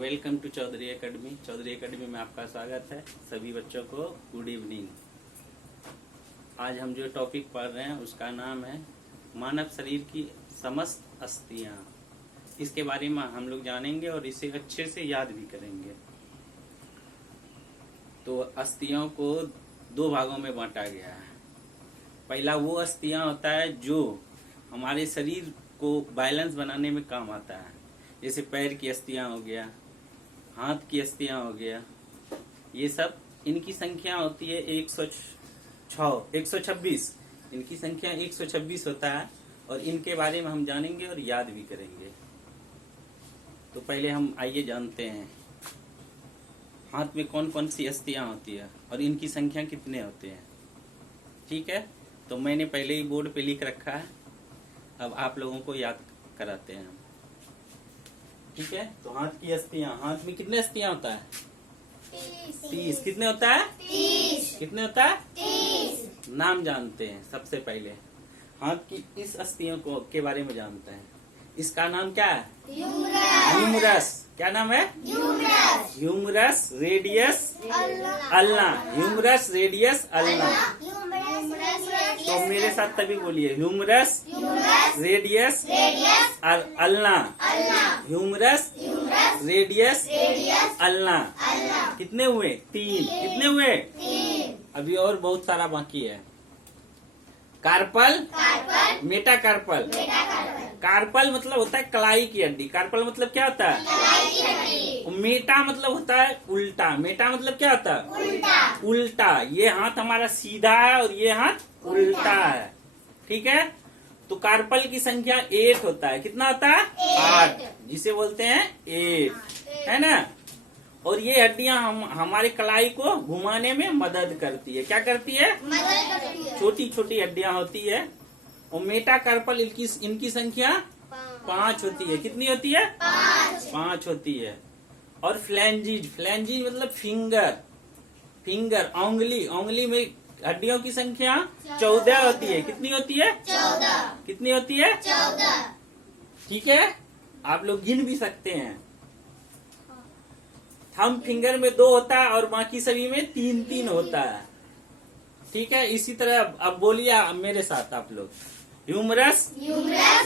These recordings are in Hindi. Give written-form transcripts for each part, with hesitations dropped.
Welcome to Chaudhary academy. Chaudhary academy में आपका स्वागत है। सभी बच्चों को गुड इवनिंग। आज हम जो टॉपिक पढ़ रहे हैं उसका नाम है मानव शरीर की समस्त अस्थियां। इसके बारे में हम लोग जानेंगे और इसे अच्छे से याद भी करेंगे। तो अस्थियों को दो भागों में बांटा गया है। पहला वो अस्थियां होता है जो हमारे शरीर को बैलेंस बनाने में काम आता है, जैसे पैर की अस्थियां हो गया, हाथ की अस्थियां हो गया। ये सब इनकी संख्या होती है 126। इनकी संख्या 126 होता है और इनके बारे में हम जानेंगे और याद भी करेंगे। तो पहले हम आइए जानते हैं हाथ में कौन कौन सी अस्थियां होती है और इनकी संख्या कितने होते हैं। ठीक है, तो मैंने पहले ही बोर्ड पे लिख रखा है, अब आप लोगों को याद कराते हैं। ठीक है, तो हाथ की अस्थियां, हाथ में कितने अस्थियां होता है? 30। कितने होता है? 30। कितने होता है? 30। नाम जानते हैं। सबसे पहले हाथ की इस अस्थियों को के बारे में जानते हैं। इसका नाम क्या है? ह्यूमरस। क्या नाम है? Humerus, radius, ulna. Humerus, radius, ulna. तो मेरे साथ तभी बोलिए, humerus, radius, ulna. Humerus, radius, ulna. कितने हुए? 3। कितने हुए? अभी और बहुत सारा बाकी है। Carpel, metacarpal. कार्पल मतलब होता है कलाई की हड्डी। कार्पल मतलब क्या होता है? मेटा मतलब होता है उल्टा। मेटा मतलब क्या होता है? उल्टा। ये हाथ हमारा सीधा है और ये हाथ उल्टा है। ठीक है, तो कार्पल की संख्या 8 होता है। कितना होता है? 8, जिसे बोलते हैं 8, है ना। और ये हड्डियां हमारे कलाई को घुमाने में मदद करती है। क्या करती है? छोटी छोटी हड्डियां होती है। और मेटाकार्पल इनकी संख्या 5 होती है। कितनी होती है? 5 होती है। और फ्लैंजिज मतलब फिंगर, उंगली में हड्डियों की संख्या 14 होती है। कितनी होती है? 14। कितनी होती है? 14। ठीक है, आप लोग गिन भी सकते हैं। थंब फिंगर में 2 होता है और बाकी सभी में 3 होता है। ठीक है, इसी तरह अब बोलिए मेरे साथ आप लोग। Humerus,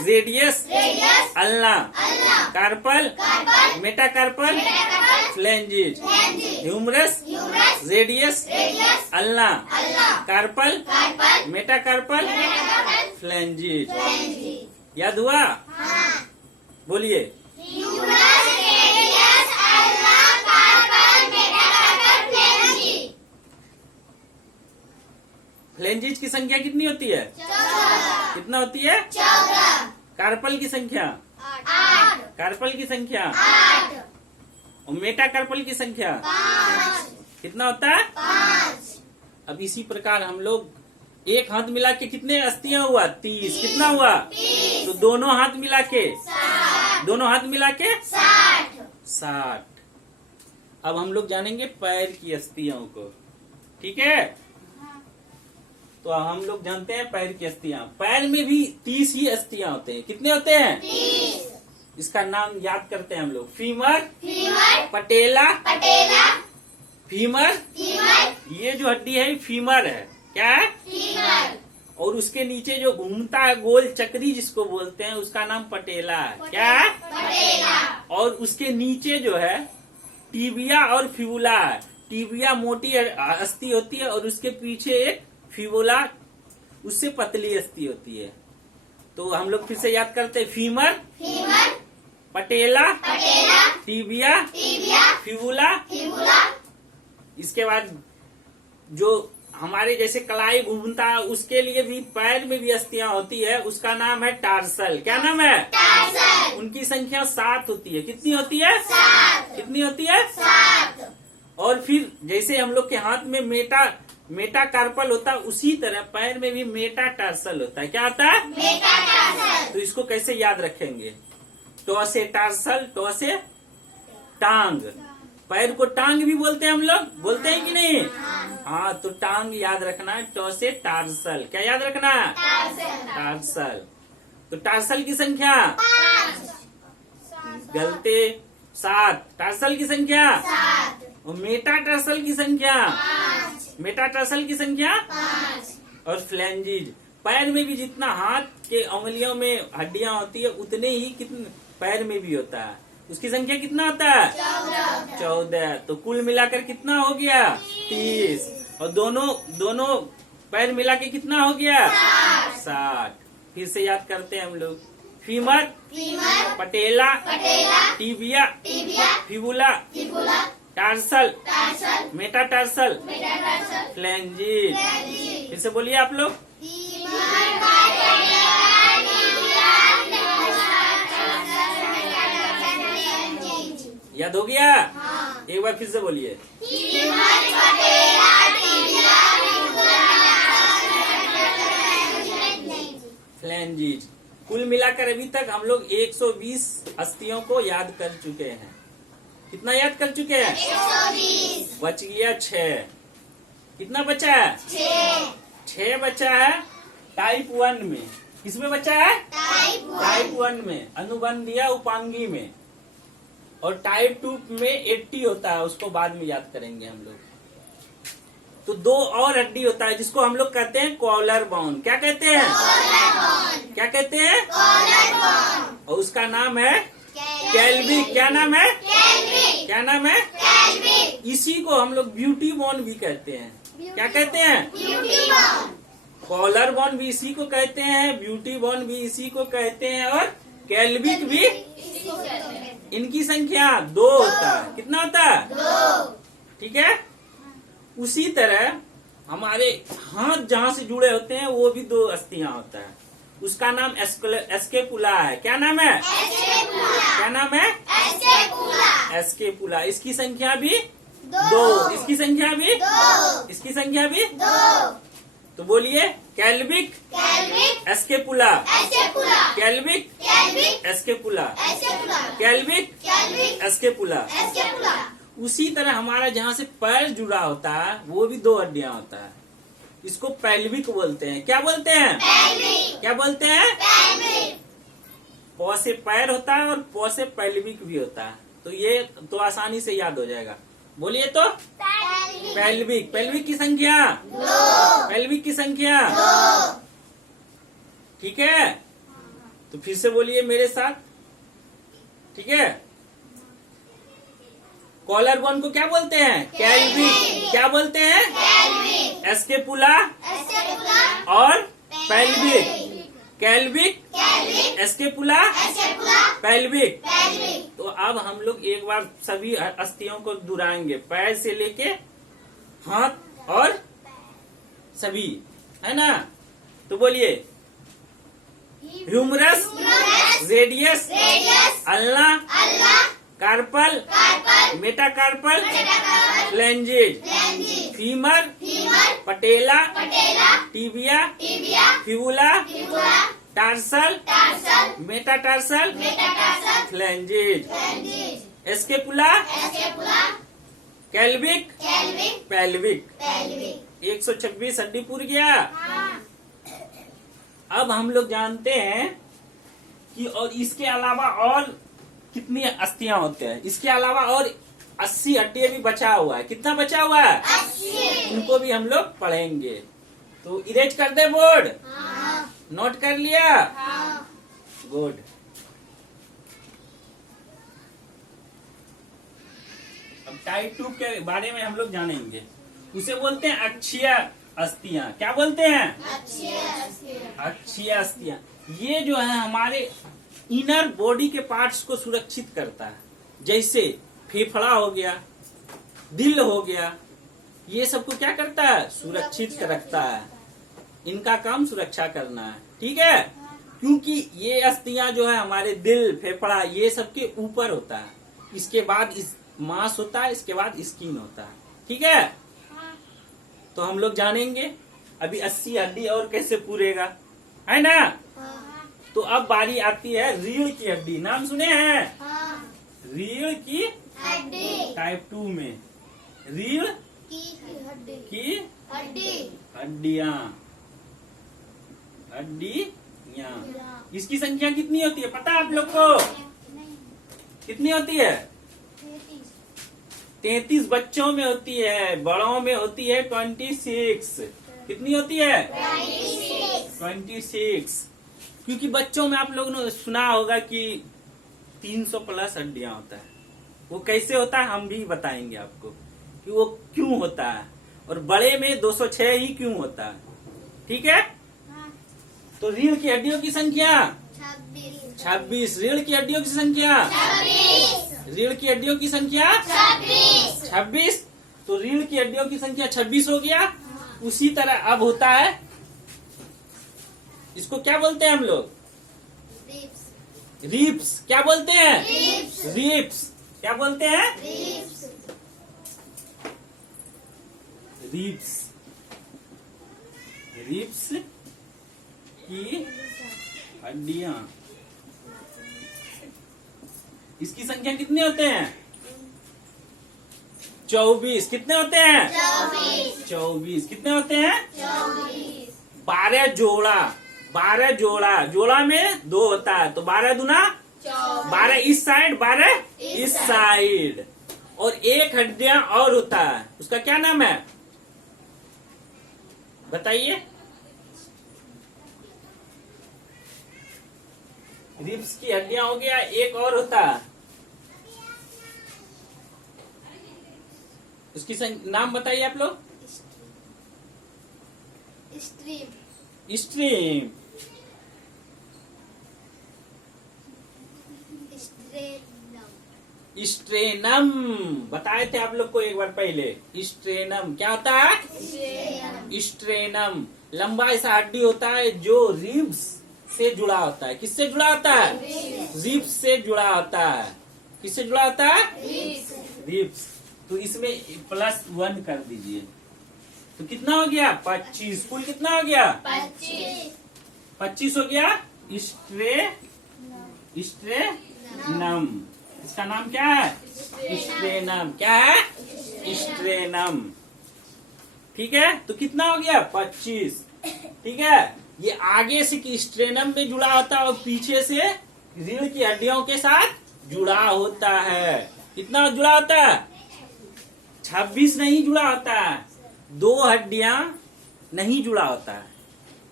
radius, ulna, carpal, metacarpal, phalanges. Humerus, radius, ulna, carpal, metacarpal, phalanges. याद हुआ? बोलिए। फ्लैंजिज की संख्या कितनी होती है? 14। कितना होती है? 14। कार्पल की संख्या 8। कार्पल की संख्या 8। और मेटाकार्पल की संख्या 5। कितना होता है? 5। अब इसी प्रकार हम लोग एक हाथ मिला के कितने अस्थियां हुआ? 30। कितना हुआ? 30। तो दोनों हाथ मिला के 60। अब हम लोग जानेंगे पैर की अस्थियों को। ठीक है, तो हम लोग जानते हैं पैर की अस्थियां। पैर में भी 30 ही अस्थियां होते हैं। कितने होते हैं? 30। इसका नाम याद करते हैं हम लोग। फीमर, पटेला, फीमर। ये जो हड्डी है फीमर है। क्या है? फीमर। और उसके नीचे जो घूमता है गोल चक्री जिसको बोलते हैं उसका नाम पटेला है। क्या है? पटेला। और उसके नीचे जो है टीबिया और फिबुला है। टीबिया मोटी अस्थि होती है और उसके पीछे एक फिबुला उससे पतली अस्थि होती है। तो हम लोग फिर से याद करते हैं। फीमर, पटेला, टीबिया, फिबुला। इसके बाद जो हमारे जैसे कलाई घूमता है उसके लिए भी पैर में भी अस्थियां होती है। उसका नाम है टार्सल। क्या नाम है? टार्सल। उनकी संख्या 7 होती है। कितनी होती है? 7। कितनी होती है? 7। और फिर जैसे हम लोग के हाथ में मेटाकार्पल होता है उसी तरह पैर में भी मेटाटार्सल होता है। क्या होता है? मेटाटार्सल। तो इसको कैसे याद रखेंगे? टो से टार्सल, टो से टांग। पैर को टांग भी बोलते हैं हम लोग, बोलते हैं कि नहीं? हाँ, तो टांग याद रखना है। टो से टार्सल। क्या याद रखना है? टार्सल। तो टार्सल की संख्या 5। गलते 7। टार्सल की संख्या 7। और मेटाटार्सल की संख्या 5। मेटाटार्सल की संख्या 5। और फ्लैंजिज। पैर में भी जितना हाथ के उंगलियों में हड्डियां होती है उतने ही कितने पैर में भी होता है। उसकी संख्या कितना होता है 14। तो कुल मिलाकर कितना हो गया 30। और दोनों पैर मिला के कितना हो गया 60। फिर से याद करते हैं हम लोग। Femur, femur, patella, patella, tibia, tibia, fibula, fibula, tarsal, tarsal, metatarsal, metatarsal, phalanges. Phalanges. फिर से बोलिए आप लोग। Femur, patella, tibia, fibula, tarsal, metatarsal, phalanges. याद हो गया? हाँ। एक बार फिर से बोलिए। Femur, patella, tibia, fibula, tarsal, metatarsal, phalanges. Phalanges. कुल मिलाकर अभी तक हम लोग 120 अस्थियों को याद कर चुके हैं। कितना याद कर चुके हैं 120। बच गया 6। कितना बचा है 6 बचा है टाइप 1 में। किसमें बचा है टाइप 1 में, अनुबंध या उपांगी में। और टाइप 2 में 80 होता है, उसको बाद में याद करेंगे हम लोग। तो 2 और हड्डी होता है जिसको हम लोग कहते हैं कॉलर बोन। क्या कहते हैं क्या कहते हैं और उसका नाम है कैल्विक। क्या नाम है क्या नाम है इसी को हम लोग ब्यूटी बोन भी कहते हैं। क्या कहते हैं कॉलर बोन भी इसी को कहते हैं, ब्यूटी बोन भी इसी को कहते हैं और कैल्विक भी। इनकी संख्या 2 होता है। कितना होता है ठीक है। उसी तरह हमारे हाथ जहाँ से जुड़े होते हैं वो भी 2 अस्थियां होता है। उसका नाम एस्केपुला है। क्या नाम है क्या नाम है एस्केपुला। इसकी संख्या भी 2। इसकी संख्या भी इसकी संख्या भी। तो बोलिए कैल्विक एस्केपुला, कैल्विक एस्केपुला, कैल्विक एस्केपुला। उसी तरह हमारा जहाँ से पैर जुड़ा होता है वो भी 2 हड्डियां होता है। इसको पेल्विक बोलते हैं। क्या बोलते हैं क्या बोलते हैं पौ से पैर होता है और पौ से पेल्विक भी होता है। तो ये तो आसानी से याद हो जाएगा। बोलिए तो पेल्विक। पेल्विक की संख्या 2। पेल्विक की संख्या ठीक है। तो फिर से बोलिए मेरे साथ ठीक है। कॉलर बोन को क्या बोलते हैं कैल्विक। क्या बोलते हैं एस्केपुला और पेल्विक। कैल्विक एस्केपुला पेल्विक। तो अब हम लोग एक बार सभी अस्थियों को दोहराएंगे, पैर से लेके हाथ और सभी, है ना। तो बोलिए humerus, radius, ulna, carpal, metacarpal, phalanges, femur, patella, tibia, fibula, tarsal, metatarsal, phalanges, scapula, clavicle, pelvic. 126 हड्डी पूरी गया। अब हम लोग जानते हैं कि और इसके अलावा और कितनी अस्थियां होते हैं। इसके अलावा और 80 हड्डियां भी बचा हुआ है। कितना बचा हुआ है 80। उनको भी हम लोग पढ़ेंगे। तो इरेज कर दे बोर्ड। नोट कर लिया गुड। अब टाइप 2 के बारे में हम लोग जानेंगे। उसे बोलते हैं अक्षीय अस्थियां। क्या बोलते हैं अक्षीय अस्थियां। ये जो है हमारे इनर बॉडी के पार्ट्स को सुरक्षित करता है। जैसे फेफड़ा हो गया, दिल हो गया, ये सबको क्या करता है सुरक्षित रखता है। इनका काम सुरक्षा करना है ठीक है। क्योंकि ये अस्थियां जो है हमारे दिल, फेफड़ा ये सबके ऊपर होता है। इसके बाद इस मांस होता है, इसके बाद स्किन होता है ठीक है। तो हम लोग जानेंगे अभी 80 हड्डी और कैसे पूरेगा, है ना। तो अब बारी आती है रीढ़ की हड्डी। नाम सुने हैं रीढ़ की टाइप 2 में रीढ़ की हड्डियां। इसकी संख्या कितनी होती है पता है आप लोग को? कितनी होती है 33 बच्चों में होती है, बड़ों में होती है 26। कितनी होती है? 26। क्योंकि बच्चों में आप लोगों ने सुना होगा कि 300 प्लस हड्डियां होता है। वो कैसे होता है हम भी बताएंगे आपको कि वो क्यों होता है, और बड़े में 206 ही क्यों होता है। ठीक है? तो रीढ़ की हड्डियों की संख्या 26। रीढ़ की हड्डियों की संख्या 26। रीढ़ की हड्डियों की संख्या 26। तो रीढ़ की हड्डियों की संख्या 26 हो गया। उसी तरह अब होता है, इसको क्या बोलते हैं हम लोग? रिब्स। क्या बोलते हैं? रिब्स। क्या बोलते हैं? रिब्स। रिब्स की हड्डियां, इसकी संख्या कितने होते हैं? 24। कितने होते हैं? 24। कितने होते हैं? 12 जोड़ा। 12 जोड़ा। जोड़ा में 2 होता है, तो 12 दूना 12 इस साइड, 12 इस साइड। और एक हड्डियां और होता है, उसका क्या नाम है बताइए? रिब्स की हड्डियां हो गया, एक और होता है, उसकी नाम बताइए आप लोग। स्ट्रीम। स्ट्रेनम बताए थे आप लोग को एक बार पहले। स्ट्रेनम क्या होता है? स्ट्रेनम लंबा ऐसा हड्डी होता है जो रिब्स से जुड़ा होता है। किससे जुड़ा होता है? रिब्स से जुड़ा होता है। किससे जुड़ा होता है? रिब्स। तो इसमें +1 कर दीजिए, तो कितना हो गया? 25। कुल कितना हो गया? 25 हो गया। स्ट्रेनम। इसका नाम क्या है? स्ट्रेनम। क्या है? स्ट्रेनम। ठीक है, तो कितना हो गया? 25। ठीक है, ये आगे से कि स्ट्रेनम में जुड़ा होता है और पीछे से रीढ़ की हड्डियों के साथ जुड़ा होता है। कितना जुड़ा होता है? 26 नहीं जुड़ा होता है, 2 हड्डियां नहीं जुड़ा होता है,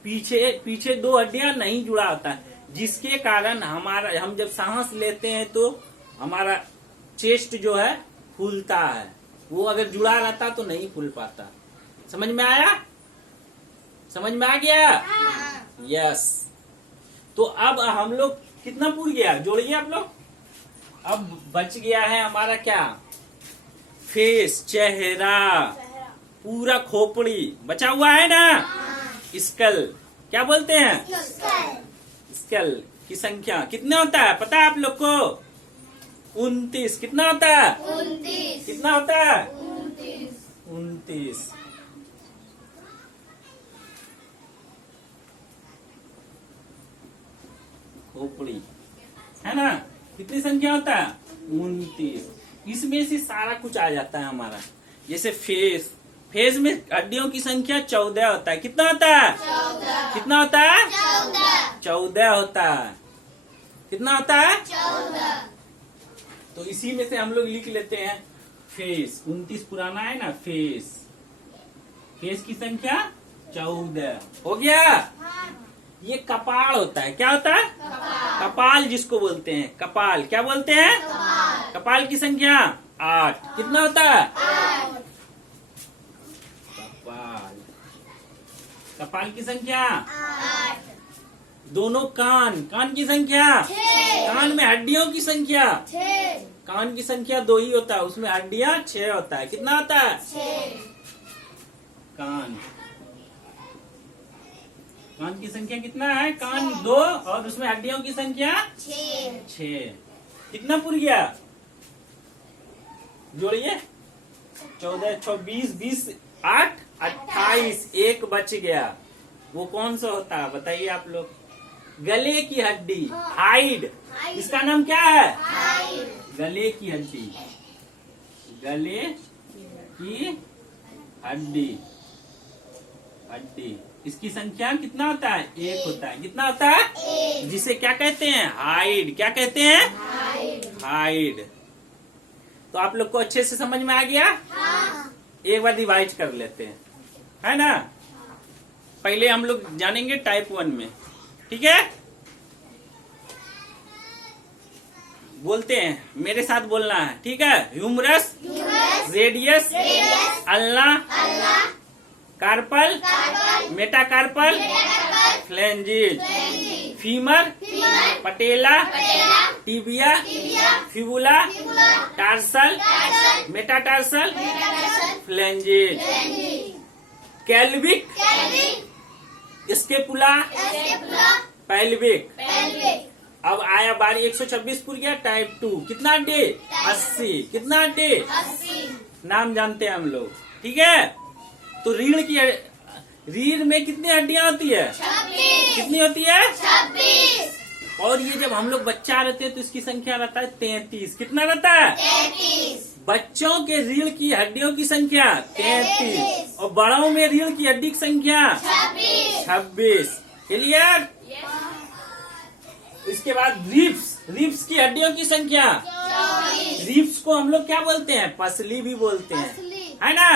पीछे 2 हड्डियां नहीं जुड़ा होता है, जिसके कारण हम जब सांस लेते हैं तो हमारा चेस्ट जो है फूलता है। वो अगर जुड़ा रहता तो नहीं फूल पाता। समझ में आया? समझ में आ गया? यस। तो अब हम लोग कितना पूर गया? जोड़िए आप लोग। अब बच गया है हमारा क्या? फेस, चेहरा, पूरा खोपड़ी बचा हुआ है ना। स्कल। क्या बोलते हैं? स्कल की संख्या कितना होता है पता है आप लोग को? 29। कितना होता है? 29। कितना होता है? 29। खोपड़ी है ना। कितनी संख्या होता है? 29। इसमें से सारा कुछ आ जाता है हमारा। जैसे फेस, फेस में हड्डियों की संख्या 14 होता है। कितना होता है? 14। कितना होता है? 14 होता है। कितना होता है? 14। तो इसी में से हम लोग लिख लेते हैं फेस। 29 पुराना है ना। फेस, फेस की संख्या 14 हो गया। ये कपाल होता है। क्या होता है? कपाल जिसको बोलते हैं कपाल। क्या बोलते हैं? कपाल की संख्या 8। कितना होता है? कपाल। कपाल की संख्या 8। दोनों कान, कान की संख्या 6। कान में हड्डियों की संख्या 6। कान की संख्या 2 ही होता है, उसमें हड्डियां 6 होता है। कितना होता है? 6। कान, कान की संख्या कितना है? कान 2 और उसमें हड्डियों की संख्या 6। कितना पूर गया? जोड़िए। 14, 26, 20, 8, 28। एक बच गया। वो कौन सा होता है बताइए आप लोग? गले की हड्डी, हाइड। इसका नाम क्या है? गले की हड्डी। गले की हड्डी। हड्डी इसकी संख्या कितना होता है? 1 होता है। कितना होता है? जिसे क्या कहते हैं? हाइड। क्या कहते हैं? हाइड। तो आप लोग को अच्छे से समझ में आ गया? हाँ। एक बार रिवाइज कर लेते हैं, है ना? पहले हम लोग जानेंगे टाइप 1 में, ठीक है? बोलते हैं, मेरे साथ बोलना है, ठीक है? Humerus, radius, ulna, carpal, metacarpal, phalanges, femur, patella, tibia, fibula, tarsal, metatarsal, phalanges, clavicle, scapula, pelvic. अब आया बारी 126 पुर गया टाइप 2। कितना डे? 80। कितना डे? नाम जानते हैं हम लोग, ठीक है? तो रीढ़ में कितनी हड्डियां होती है? 26। कितनी होती है? 26। और ये जब हम लोग बच्चा रहते हैं तो इसकी संख्या रहता है 33। कितना रहता है? 33। बच्चों के रीढ़ की हड्डियों की संख्या 33 और बड़ों में रीढ़ की हड्डी की संख्या 26। क्लियर? इसके बाद रिब्स की हड्डियों की संख्या 24। रिब्स को हम लोग क्या बोलते हैं? पसली भी बोलते हैं, है ना?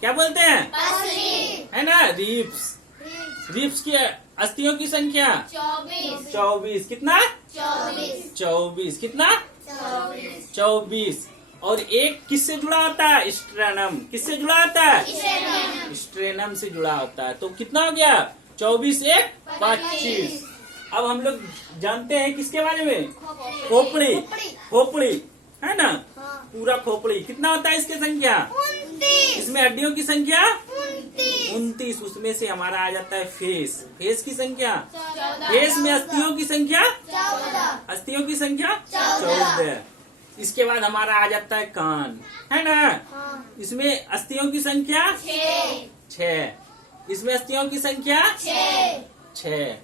क्या बोलते हैं? पसली। है ना? रिब्स की अस्थियों की संख्या 24। 24। कितना? 24। 24। कितना? 24। 24। और एक किससे जुड़ा होता है? स्ट्रेनम। किससे जुड़ा होता है? स्ट्रेनम से जुड़ा होता है। तो कितना हो गया? 24 एक 25। अब हम लोग जानते हैं किसके बारे में? खोपड़ी। खोपड़ी, है ना? पूरा खोपड़ी। कितना होता है इसकी संख्या? 29। इसमें हड्डियों की संख्या 29। 29। उसमें से हमारा आ जाता है फेस की संख्या। 14। फेस में अस्थियों की संख्या 14। अस्थियों की संख्या 14। 14। इसके बाद हमारा आ जाता है कान, है ना? इसमें अस्थियों की संख्या 6। इसमें अस्थियों की संख्या 6।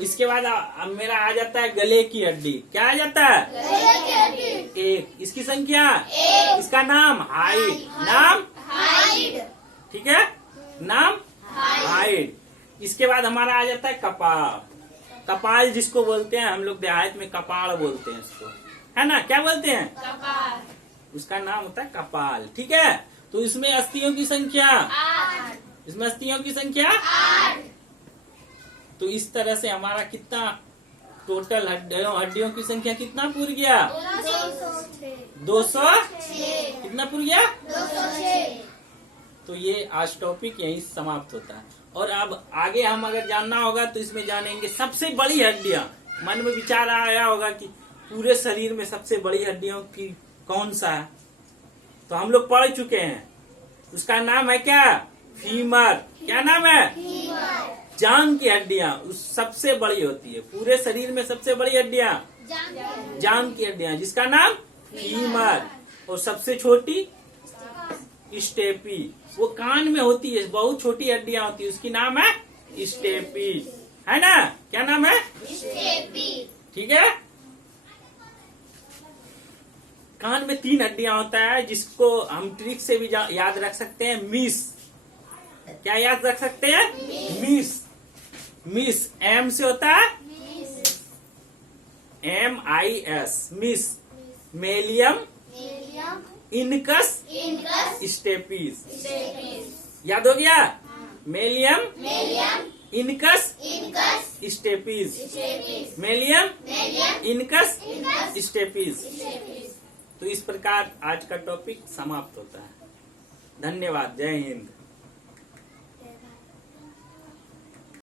इसके बाद मेरा आ जाता है गले की हड्डी। क्या आ जाता है? 1। इसकी संख्या 1। इसका नाम हाइड। नाम हाइड। ठीक है? नाम हाइड। इसके बाद हमारा आ जाता है कपाल। कपाल जिसको बोलते हैं हम लोग देहात में कपाड़ बोलते हैं इसको, है ना? क्या बोलते हैं? कपाल। उसका नाम होता है कपाल, ठीक है? तो इसमें अस्थियों की संख्या 8। इसमें अस्थियों की संख्या 8। तो इस तरह से हमारा कितना टोटल हड्डियों की संख्या कितना पूर गया? 200। कितना पूर गया? 206। तो ये आज टॉपिक यहीं समाप्त होता है। और अब आगे हम अगर जानना होगा तो इसमें जानेंगे सबसे बड़ी हड्डियां। मन में विचार आया होगा कि पूरे शरीर में सबसे बड़ी हड्डियों की कौन सा है? तो हम लोग पढ़ चुके हैं। उसका नाम है क्या? फीमर। क्या नाम है? जांग की हड्डियां उस सबसे बड़ी होती है। पूरे शरीर में सबसे बड़ी हड्डियां जांग की हड्डियां, जिसका नाम फीमर। और सबसे छोटी स्टेपी, वो कान में होती है, बहुत छोटी हड्डियां होती है, उसकी नाम है स्टेपी, है ना? क्या नाम है? ठीक है? कान में 3 हड्डियां होता है जिसको हम ट्रिक से भी याद रख सकते हैं। मिस। क्या याद रख सकते हैं? मिस एम से होता है MIS MIS. Malleus, incus, stapes. याद हो गया? Malleus, incus, stapes. Malleus, incus, stapes. तो इस प्रकार आज का टॉपिक समाप्त होता है। धन्यवाद। जय हिंद।